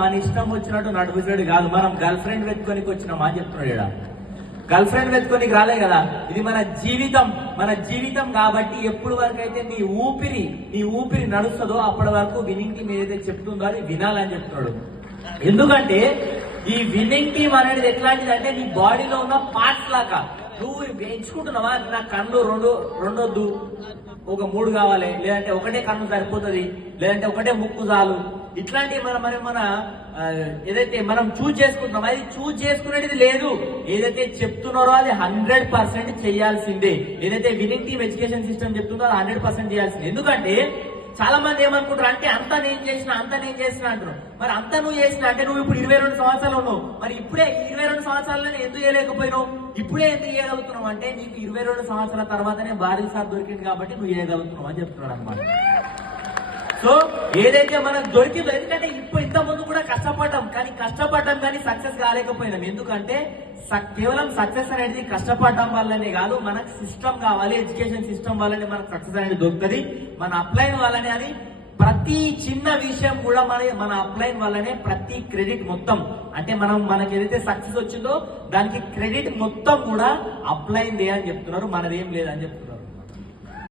మన ఇష్టం వచ్చినట్టు నడుపుతాడు కాదు, మనం గర్ల్ ఫ్రెండ్ వెతుకొని వచ్చినామా అని చెప్తున్నాడు ఇక్కడ. గర్ల్ ఫ్రెండ్ వెతుకోనికి రాలే కదా, ఇది మన జీవితం కాబట్టి ఎప్పుడు వరకు అయితే నీ ఊపిరి నడుస్తుందో అప్పటి వరకు విన్నింగ్ టీం ఏదైతే చెప్తుందో అది వినాలని చెప్తున్నాడు. ఎందుకంటే ఈ విన్నింగ్ టీం అనేది ఎట్లాంటిది అంటే నీ బాడీలో ఉన్న పార్ట్స్ లాగా. నువ్వు ఎంచుకుంటున్నావా, నా కళ్ళు రెండొద్దు, ఒక 3 కావాలి, లేదంటే ఒకటే కన్ను సరిపోతుంది, లేదంటే ఒకటే ముక్కు చాలు, ఇట్లాంటివి మన ఏదైతే మనం చూజ్ చేసుకుంటున్నాం అది చూజ్ చేసుకునేది లేదు. ఏదైతే చెప్తున్నారో అది 100% చేయాల్సిందే. ఏదైతే విన్నింగ్ టీమ్ ఎడ్యుకేషన్ సిస్టమ్ చెప్తుందో అది 100% చేయాల్సిందే. ఎందుకంటే చాలా మంది ఏమనుకుంటారు అంటే అంతా నేను చేసిన అంటారు. మరి అంతా నువ్వు చేసిన అంటే నువ్వు ఇప్పుడు 22 సంవత్సరాలు ఉన్నావు, మరి ఇప్పుడే 22 సంవత్సరాలను ఎందుకు చేయలేకపోయినావు, ఇప్పుడే ఎందుకు చేయగలుగుతున్నావు అంటే నీకు 22 సంవత్సరాల తర్వాతనే భారీ సార్ దొరికింది కాబట్టి నువ్వు చేయగలుగుతున్నావు అని చెప్తున్నాడు అనమాట. సో ఏదైతే మనకు దొరికిందో, ఎందుకంటే ఇంత ముందు కూడా కష్టపడ్డాం కానీ సక్సెస్ కాలేకపోయినాం. ఎందుకంటే కేవలం సక్సెస్ అనేది కష్టపడడం వల్లనే కాదు, మనకు సిస్టమ్ కావాలి, ఎడ్యుకేషన్ సిస్టమ్ వల్లనే మనకు సక్సెస్ అనేది దొరుకుతుంది, మన అప్లైన్ వల్లనే. అని ప్రతి చిన్న విషయం కూడా మన అప్లైన్ వల్లనే ప్రతి క్రెడిట్ మొత్తం అంటే మనకి ఏదైతే సక్సెస్ వచ్చిందో దానికి క్రెడిట్ మొత్తం కూడా అప్లైన్ దే అని చెప్తున్నారు, మనదేం లేదని చెప్తున్నారు.